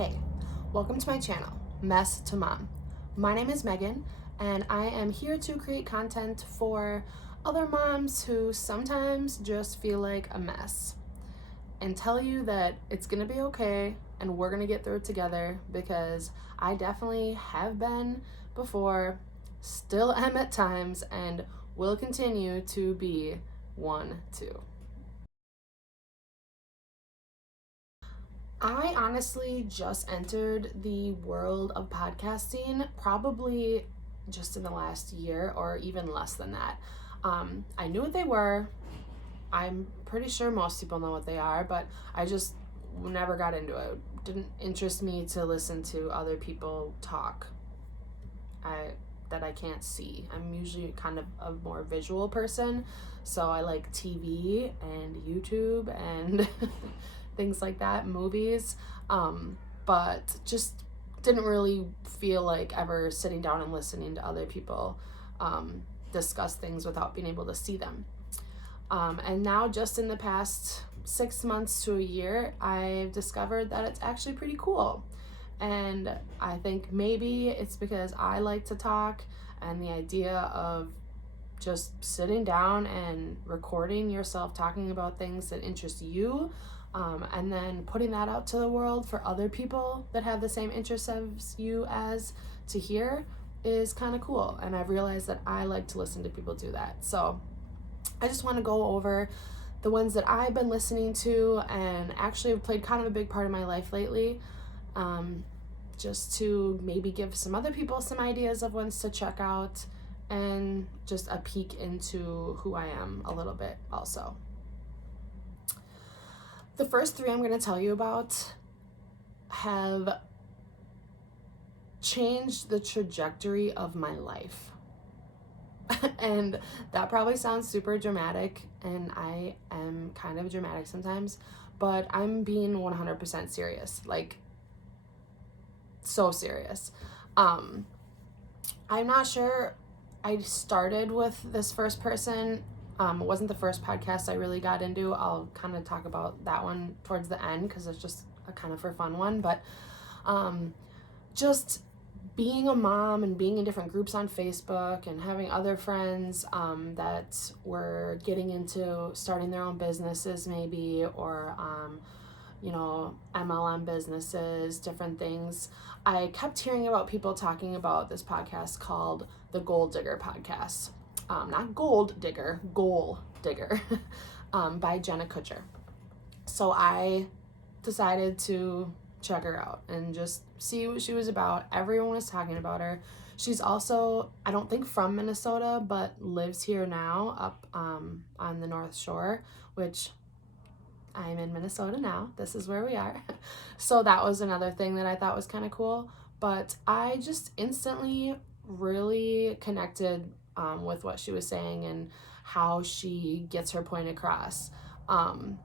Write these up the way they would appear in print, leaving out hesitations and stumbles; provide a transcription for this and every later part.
Hey, welcome to my channel, Mess to Mom. My name is Megan, and I am here to create content for other moms who sometimes just feel like a mess and tell you that it's gonna be okay and we're gonna get through it together, because I definitely have been before, still am at times, and will continue to be one too. I honestly just entered the world of podcasting probably just in the last year or even less than that. I knew what they were. I'm pretty sure most people know what they are, but I just never got into it. It didn't interest me to listen to other people talk that I can't see. I'm usually kind of a more visual person, so I like TV and YouTube and things like that, movies, but just didn't really feel like ever sitting down and listening to other people discuss things without being able to see them. And now, just in the past 6 months to a year, I've discovered that it's actually pretty cool. And I think maybe it's because I like to talk, and the idea of just sitting down and recording yourself talking about things that interest you, and then putting that out to the world for other people that have the same interests as you as to hear is kind of cool. And I've realized that I like to listen to people do that. So I just want to go over the ones that I've been listening to and actually have played kind of a big part of my life lately, just to maybe give some other people some ideas of ones to check out, and just a peek into who I am a little bit also. The first three I'm going to tell you about have changed the trajectory of my life. And that probably sounds super dramatic, and I am kind of dramatic sometimes, but I'm being 100% serious, like so serious. I'm not sure I started with this first person. It wasn't the first podcast I really got into. I'll kind of talk about that one towards the end because it's just a kind of for fun one. But just being a mom and being in different groups on Facebook and having other friends that were getting into starting their own businesses maybe, or MLM businesses, different things. I kept hearing about people talking about this podcast called the Gold Digger Podcast. Not Gold Digger, Goal Digger, by Jenna Kutcher. So I decided to check her out and just see what she was about. Everyone was talking about her. She's also, I don't think from Minnesota, but lives here now up on the North Shore, which I'm in Minnesota now. This is where we are. So that was another thing that I thought was kind of cool. But I just instantly really connected with what she was saying and how she gets her point across. And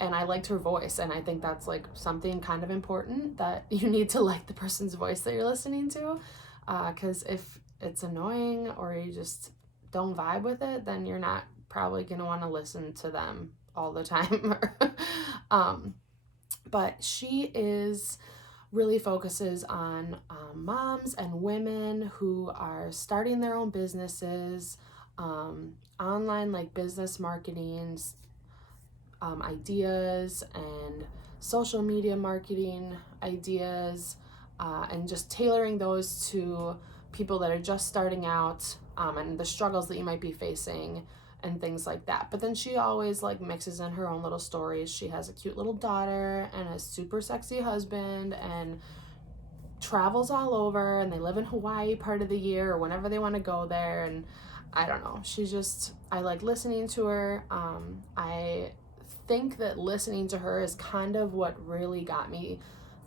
I liked her voice, and I think that's like something kind of important, that you need to like the person's voice that you're listening to, because if it's annoying or you just don't vibe with it, then you're not probably going to want to listen to them all the time. But she really focuses on moms and women who are starting their own businesses, online like business marketing ideas and social media marketing ideas, and just tailoring those to people that are just starting out, and the struggles that you might be facing and things like that. But then she always like mixes in her own little stories. She has a cute little daughter and a super sexy husband, and travels all over, and they live in Hawaii part of the year or whenever they want to go there. And I don't know, I like listening to her. I think that listening to her is kind of what really got me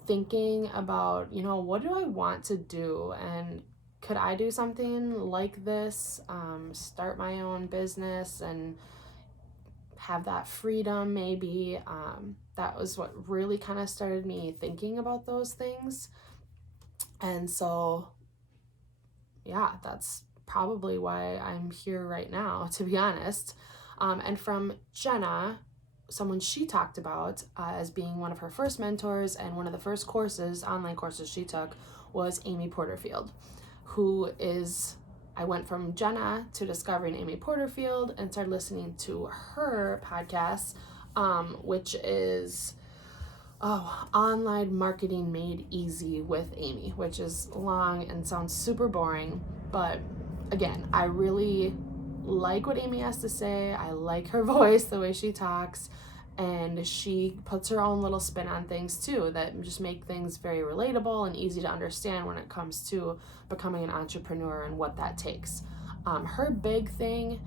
thinking about, what do I want to do, and could I do something like this, start my own business and have that freedom maybe. That was what really kind of started me thinking about those things. And so, yeah, that's probably why I'm here right now, to be honest. And from Jenna, someone she talked about as being one of her first mentors, and one of the first online courses she took was Amy Porterfield, who is, I went from Jenna to discovering Amy Porterfield and started listening to her podcast, which is Online Marketing Made Easy with Amy, which is long and sounds super boring. But again, I really like what Amy has to say. I like her voice, the way she talks, and she puts her own little spin on things too that just make things very relatable and easy to understand when it comes to becoming an entrepreneur and what that takes. Her big thing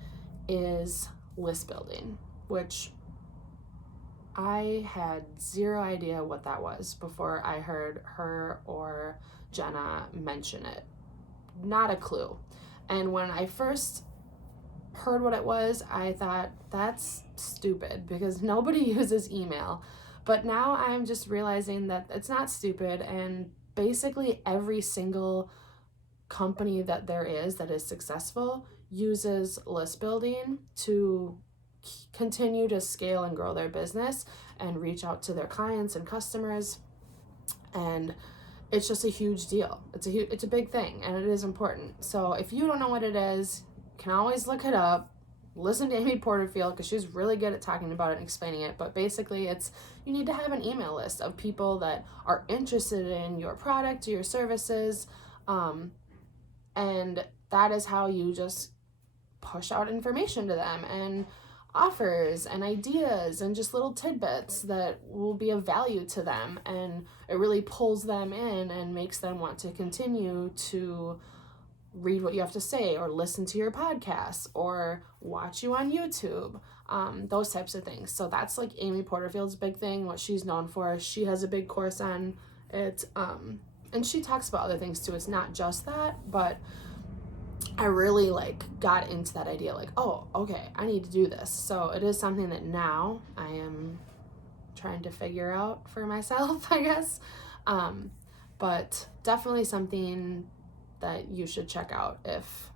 is list building, which I had zero idea what that was before I heard her or Jenna mention it. Not a clue. And when I first heard what it was, I thought, that's stupid because nobody uses email. But now I'm just realizing that it's not stupid, and basically every single company that is successful uses list building to continue to scale and grow their business and reach out to their clients and customers. And it's just a huge deal. It's a big thing, and it is important. So if you don't know what it is, you can always look it up. Listen to Amy Porterfield because she's really good at talking about it and explaining it. But basically, you need to have an email list of people that are interested in your product or your services, and that is how you just push out information to them and offers and ideas and just little tidbits that will be of value to them, and it really pulls them in and makes them want to continue to read what you have to say or listen to your podcasts or watch you on YouTube, those types of things. So that's like Amy Porterfield's big thing, what she's known for. She has a big course on it, and she talks about other things too. It's not just that, but I really got into that idea, oh, okay, I need to do this. So it is something that now I am trying to figure out for myself, I guess. But definitely something that you should check out if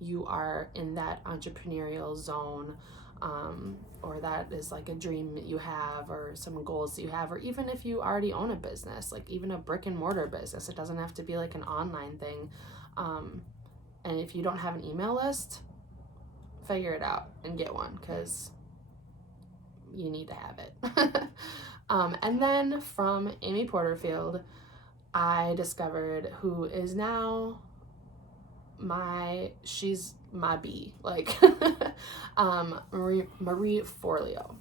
you are in that entrepreneurial zone, or that is a dream that you have, or some goals that you have, or even if you already own a business, even a brick and mortar business. It doesn't have to be an online thing. And if you don't have an email list, figure it out and get one, because you need to have it. And then from Amy Porterfield, I discovered who is now she's my bee, Marie Forleo.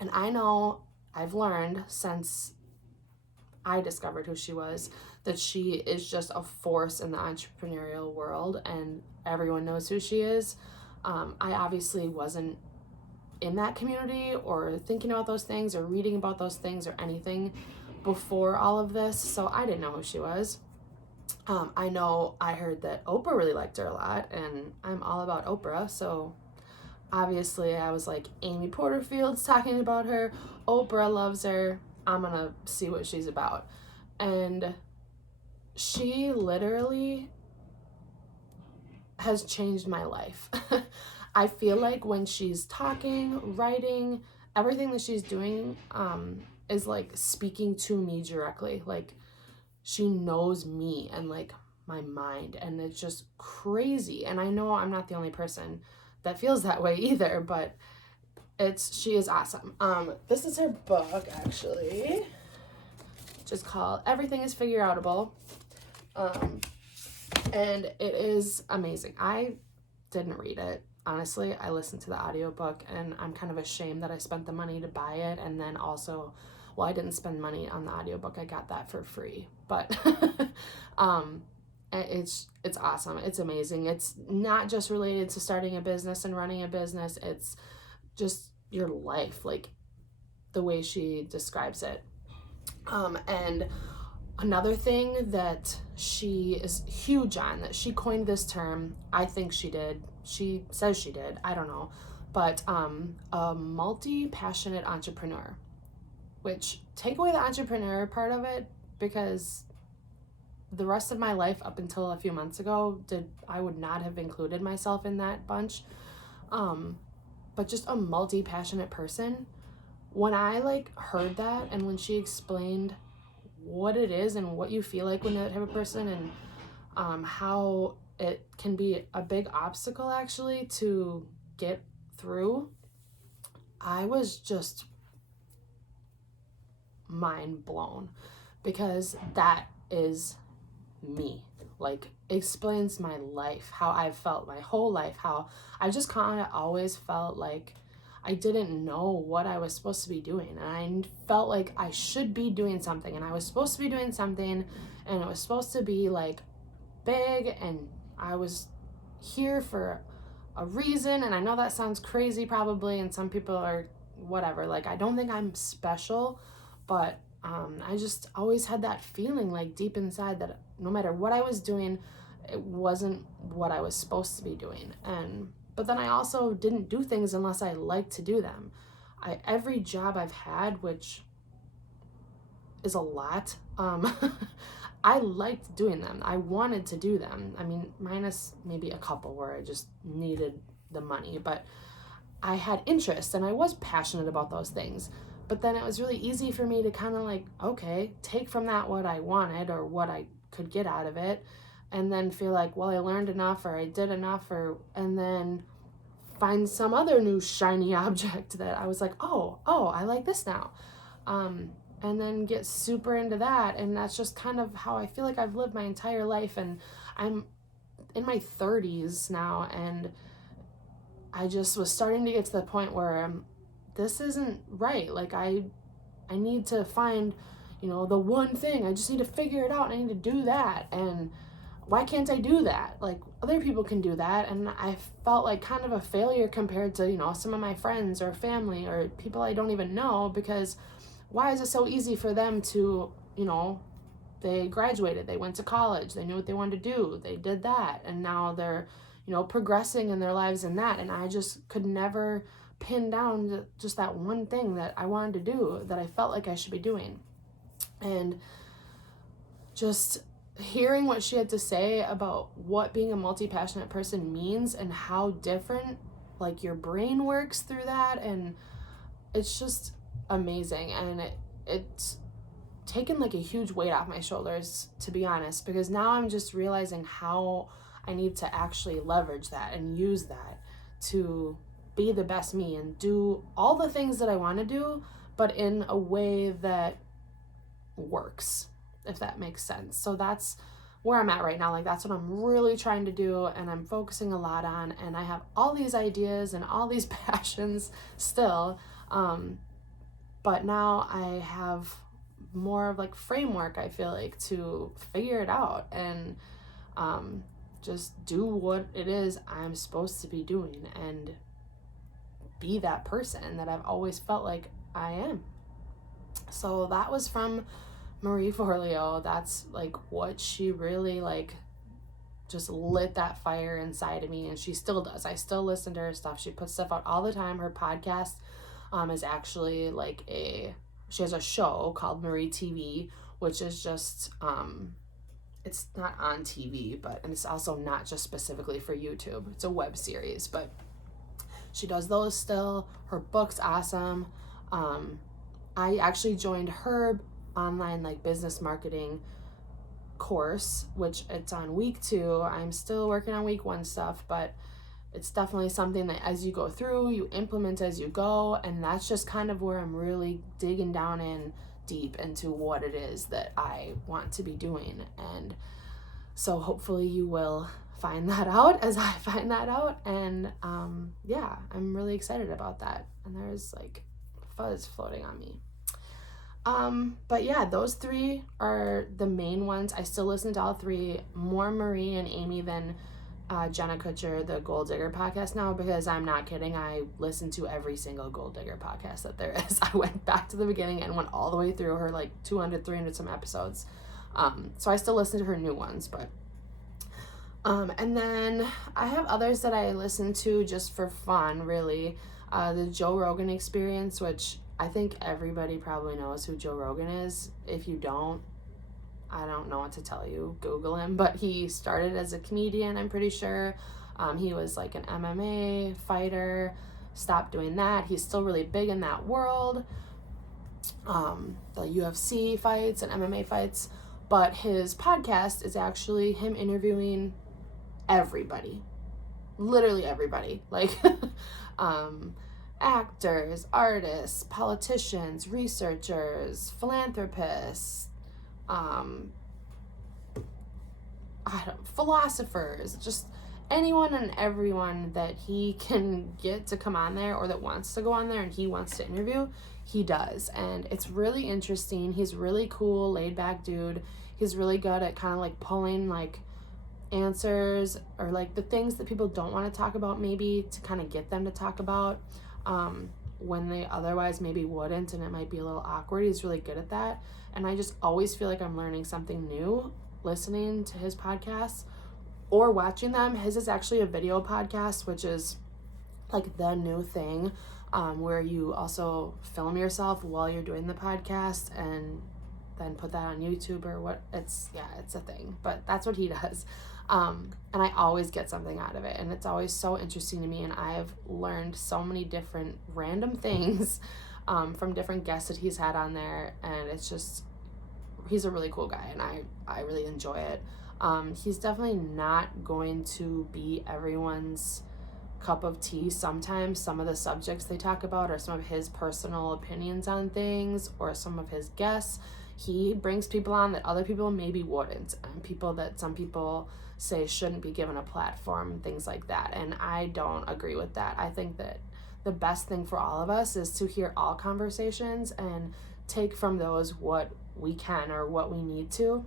And I know I've learned since I discovered who she was that she is just a force in the entrepreneurial world, and everyone knows who she is. I obviously wasn't in that community or thinking about those things or reading about those things or anything before all of this, so I didn't know who she was. I know I heard that Oprah really liked her a lot, and I'm all about Oprah, so obviously I was like, Amy Porterfield's talking about her, Oprah loves her, I'm gonna see what she's about. And she literally has changed my life. I feel like when she's talking, writing, everything that she's doing is speaking to me directly. She knows me and my mind, and it's just crazy. And I know I'm not the only person that feels that way either, but she is awesome. This is her book, actually, which is called Everything is Figureoutable. And it is amazing. I didn't read it. Honestly, I listened to the audiobook, and I'm kind of ashamed that I spent the money to buy it. And then also, I didn't spend money on the audiobook. I got that for free. But it's awesome. It's amazing. It's not just related to starting a business and running a business. It's just your life, the way she describes it. And another thing that she is huge on, that she coined this term, I think she did. She says she did. I don't know. But a multi-passionate entrepreneur, which take away the entrepreneur part of it, because the rest of my life up until a few months ago, I would not have included myself in that bunch. but just a multi-passionate person. When I like heard that, and when she explained what it is and what you feel like when you're that type of person, and how it can be a big obstacle actually to get through, I was just mind blown, because that is me. Like, explains my life, how I've felt my whole life, how I just kind of always felt like I didn't know what I was supposed to be doing, and I felt like I should be doing something, and I was supposed to be doing something, and it was supposed to be like big, and I was here for a reason. And I know that sounds crazy probably, and some people are whatever, like, I don't think I'm special, but I just always had that feeling like deep inside that no matter what I was doing, it wasn't what I was supposed to be doing. But then I also didn't do things unless I liked to do them. Every job I've had, which is a lot, I liked doing them. I wanted to do them. I mean, minus maybe a couple where I just needed the money, but I had interest and I was passionate about those things. But then it was really easy for me to kind of like, okay, take from that what I wanted or what I could get out of it, and then feel like, well, I learned enough, or I did enough, and then find some other new shiny object that I was like, oh, I like this now. And then get super into that. And that's just kind of how I feel like I've lived my entire life. And I'm in my 30s now, and I just was starting to get to the point where this isn't right. Like, I need to find, the one thing. I just need to figure it out, and I need to do that. And why can't I do that? Like, other people can do that. And I felt like kind of a failure compared to, some of my friends or family or people I don't even know, because why is it so easy for them to, they graduated, they went to college, they knew what they wanted to do, they did that, and now they're, progressing in their lives in that. And I just could never pin down just that one thing that I wanted to do, that I felt like I should be doing. And just hearing what she had to say about what being a multi-passionate person means and how different like your brain works through that, and it's just amazing. And it's taken like a huge weight off my shoulders, to be honest, because now I'm just realizing how I need to actually leverage that and use that to be the best me and do all the things that I want to do, but in a way that works, if that makes sense. So that's where I'm at right now. Like, that's what I'm really trying to do, and I'm focusing a lot on, and I have all these ideas and all these passions still, but now I have more of like framework, I feel like, to figure it out and just do what it is I'm supposed to be doing and be that person that I've always felt like I am. So that was from Marie Forleo. That's like what she really like just lit that fire inside of me, and she still does. I still listen to her stuff. She puts stuff out all the time. Her podcast is actually like she has a show called MarieTV, which is just it's not on TV, and it's also not just specifically for YouTube. It's a web series, but she does those still. Her book's awesome. I actually joined her online like business marketing course, which it's on week 2. I'm still working on week 1 stuff, but it's definitely something that as you go through, you implement as you go, and that's just kind of where I'm really digging down in deep into what it is that I want to be doing. And so hopefully you will find that out as I find that out, and yeah, I'm really excited about that, and there's like fuzz floating on me. But yeah, those 3 are the main ones. I still listen to all 3, more Marie and Amy than Jenna Kutcher, the Gold Digger podcast now, because I'm not kidding, I listen to every single Gold Digger podcast that there is. I went back to the beginning and went all the way through her like 200, 300 some episodes. So I still listen to her new ones, but and then I have others that I listen to just for fun, really. The Joe Rogan Experience, which I think everybody probably knows who Joe Rogan is. If you don't, I don't know what to tell you. Google him. But he started as a comedian, I'm pretty sure. He was like an MMA fighter, stopped doing that. He's still really big in that world, the UFC fights and MMA fights, but his podcast is actually him interviewing everybody, literally everybody, like actors, artists, politicians, researchers, philanthropists, philosophers, just anyone and everyone that he can get to come on there or that wants to go on there and he wants to interview, he does. And it's really interesting. He's really cool, laid back dude. He's really good at kind of like pulling like answers or like the things that people don't want to talk about, maybe to kind of get them to talk about when they otherwise maybe wouldn't, and it might be a little awkward. He's really good at that. And I just always feel like I'm learning something new listening to his podcasts or watching them. His is actually a video podcast, which is like the new thing, where you also film yourself while you're doing the podcast and then put that on YouTube or what. It's a thing, but that's what he does. And I always get something out of it, and it's always so interesting to me, and I've learned so many different random things from different guests that he's had on there, and it's just, he's a really cool guy, and I really enjoy it. He's definitely not going to be everyone's cup of tea. Sometimes some of the subjects they talk about are some of his personal opinions on things, or some of his guests. He brings people on that other people maybe wouldn't, and people that some people say shouldn't be given a platform and things like that. And I don't agree with that. I think that the best thing for all of us is to hear all conversations and take from those what we can or what we need to.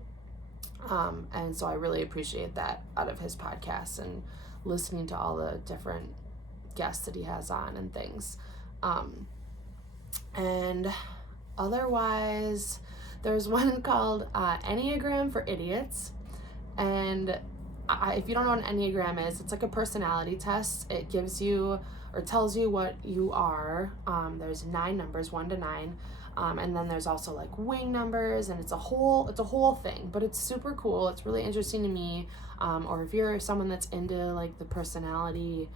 And so I really appreciate that out of his podcast and listening to all the different guests that he has on and things. And otherwise, there's one called Enneagram for Idiots. And if you don't know what an Enneagram is, it's like a personality test. It gives you or tells you what you are. There's 9 numbers, 1 to 9. And then there's also like wing numbers, and it's a whole thing, but it's super cool. It's really interesting to me. Or if you're someone that's into like the personality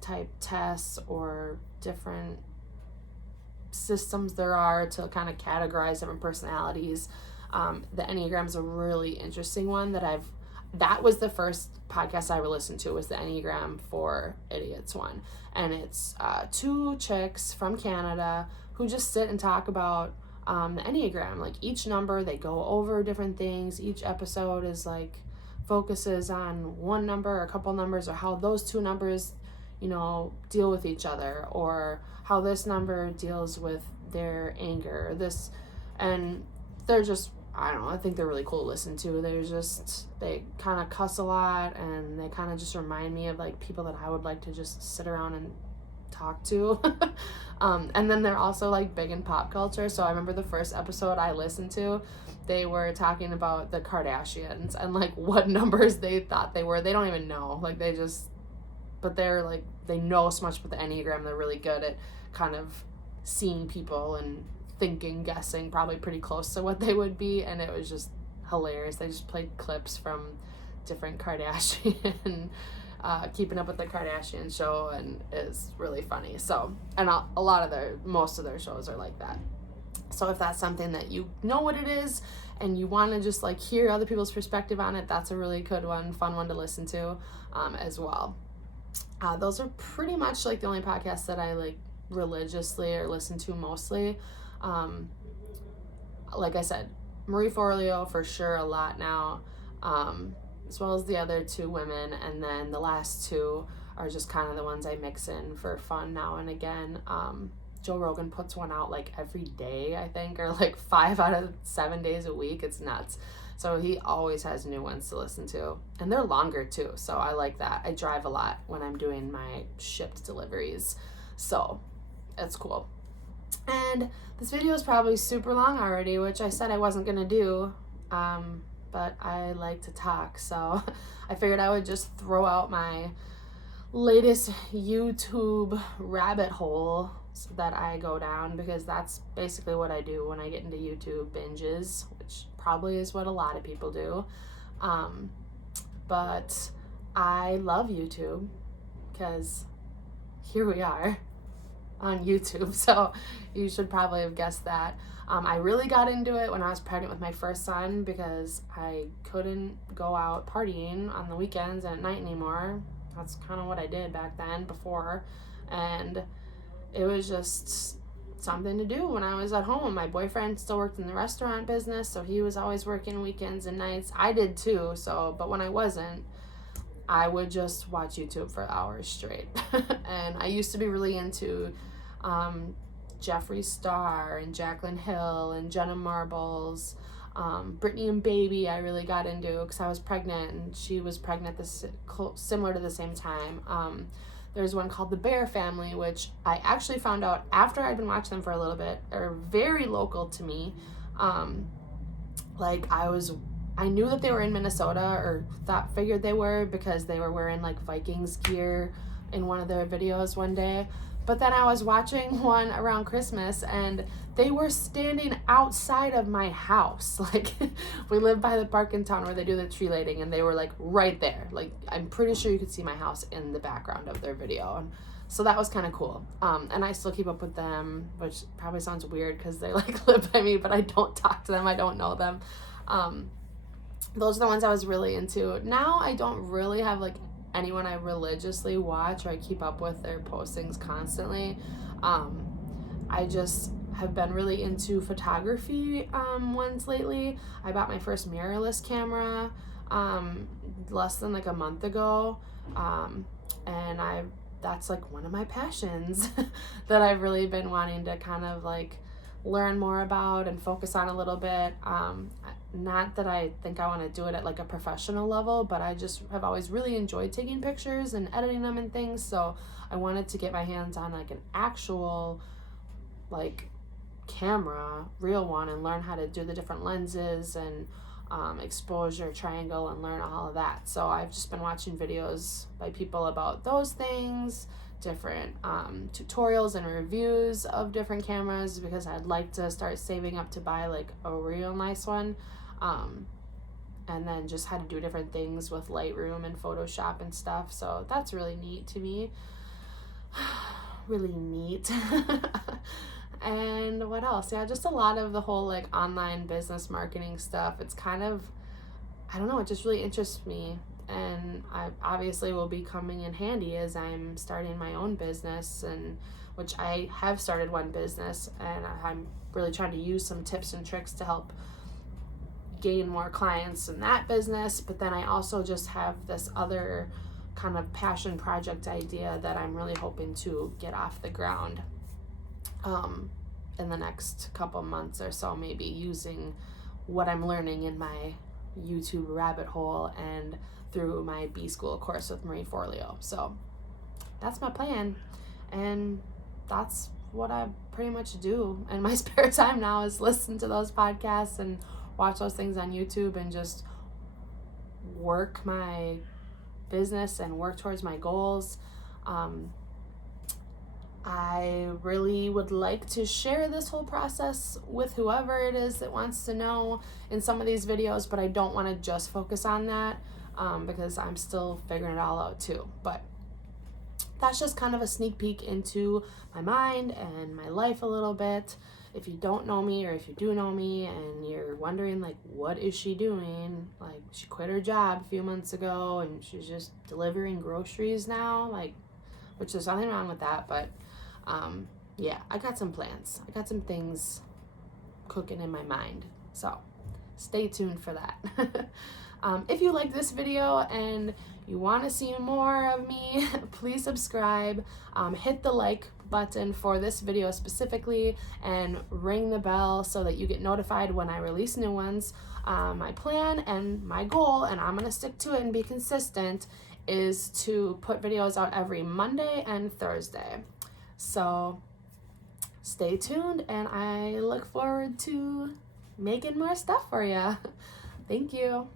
type tests or different systems there are to kind of categorize different personalities, the Enneagram is a really interesting one that was the first podcast I ever listened to, was the Enneagram for Idiots one. And it's 2 chicks from Canada who just sit and talk about the Enneagram. Like each number, they go over different things. Each episode is like focuses on one number or a couple numbers, or how those 2 numbers, deal with each other, or how this number deals with their anger, and they're just, I don't know, I think they're really cool to listen to. They kind of cuss a lot, and they kind of just remind me of like people that I would like to just sit around and talk to. And then they're also like big in pop culture. So I remember the first episode I listened to, they were talking about the Kardashians and like what numbers they thought they were. They don't even know, like but they're like, they know so much about the Enneagram. They're really good at kind of seeing people and guessing probably pretty close to what they would be. And it was just hilarious. They just played clips from different Kardashian Keeping Up with the Kardashians show, and is really funny. So, and most of their shows are like that. So if that's something that you know what it is and you want to just like hear other people's perspective on it, that's a really good one, fun one to listen to as well. Those are pretty much like the only podcasts that I like religiously or listen to mostly. Like I said, Marie Forleo for sure a lot now, as well as the other 2 women, and then the last 2 are just kind of the ones I mix in for fun now and again. Joe Rogan puts one out like every day, I think, or like 5 out of 7 days a week. It's nuts. So he always has new ones to listen to, and they're longer too, so I like that. I drive a lot when I'm doing my shipped deliveries, so it's cool. And this video is probably super long already, which I said I wasn't gonna do, but I like to talk, so I figured I would just throw out my latest YouTube rabbit hole that I go down, because that's basically what I do when I get into YouTube binges, which probably is what a lot of people do. But I love YouTube because here we are on YouTube. So you should probably have guessed that. I really got into it when I was pregnant with my first son because I couldn't go out partying on the weekends and at night anymore. That's kind of what I did back then before. And it was just something to do when I was at home. My boyfriend still worked in the restaurant business, so he was always working weekends and nights. I did too, but when I wasn't, I would just watch YouTube for hours straight. And I used to be really into Jeffree Star and Jaclyn Hill and Jenna Marbles, Brittany and Baby. I really got into because I was pregnant and she was pregnant similar to the same time. There's one called The Bear Family, which I actually found out after I'd been watching them for a little bit. Are very local to me. I knew that they were in Minnesota, or figured they were, because they were wearing like Vikings gear in one of their videos one day. But then I was watching one around Christmas and they were standing outside of my house. Like, we live by the park in town where they do the tree lighting, and they were like right there. Like, I'm pretty sure you could see my house in the background of their video. And so that was kind of cool. And I still keep up with them, which probably sounds weird because they like live by me, but I don't talk to them. I don't know them. Those are the ones I was really into. Now I don't really have like anyone I religiously watch or I keep up with their postings constantly. I just have been really into photography ones lately. I bought my first mirrorless camera less than like a month ago, and that's like one of my passions that I've really been wanting to kind of like learn more about and focus on a little bit. Not that I think I want to do it at like a professional level, but I just have always really enjoyed taking pictures and editing them and things. So I wanted to get my hands on like an actual like camera, real one, and learn how to do the different lenses and exposure, triangle, and learn all of that. So I've just been watching videos by people about those things, different tutorials and reviews of different cameras, because I'd like to start saving up to buy like a real nice one, and then just how to do different things with Lightroom and Photoshop and stuff. So that's really neat to me. Really neat. And what else? Yeah, just a lot of the whole like online business marketing stuff. It's kind of, I don't know, it just really interests me. And I obviously will be coming in handy as I'm starting my own business, and which I have started one business, and I'm really trying to use some tips and tricks to help gain more clients in that business. But then I also just have this other kind of passion project idea that I'm really hoping to get off the ground in the next couple months or so, maybe using what I'm learning in my YouTube rabbit hole and through my B School course with Forleo. So that's my plan, and that's what I pretty much do in my spare time now, is listen to those podcasts and watch those things on YouTube and just work my business and work towards my goals. I really would like to share this whole process with whoever it is that wants to know in some of these videos, but I don't want to just focus on that because I'm still figuring it all out too. But that's just kind of a sneak peek into my mind and my life a little bit. If you don't know me, or if you do know me and you're wondering like, what is she doing? Like, she quit her job a few months ago and she's just delivering groceries now, like, which there's nothing wrong with that, but yeah, I got some plans. I got some things cooking in my mind. So stay tuned for that. If you like this video and you want to see more of me, please subscribe, hit the like button for this video specifically, and ring the bell so that you get notified when I release new ones. My plan and my goal, and I'm going to stick to it and be consistent, is to put videos out every Monday and Thursday. So stay tuned, and I look forward to making more stuff for you. Thank you.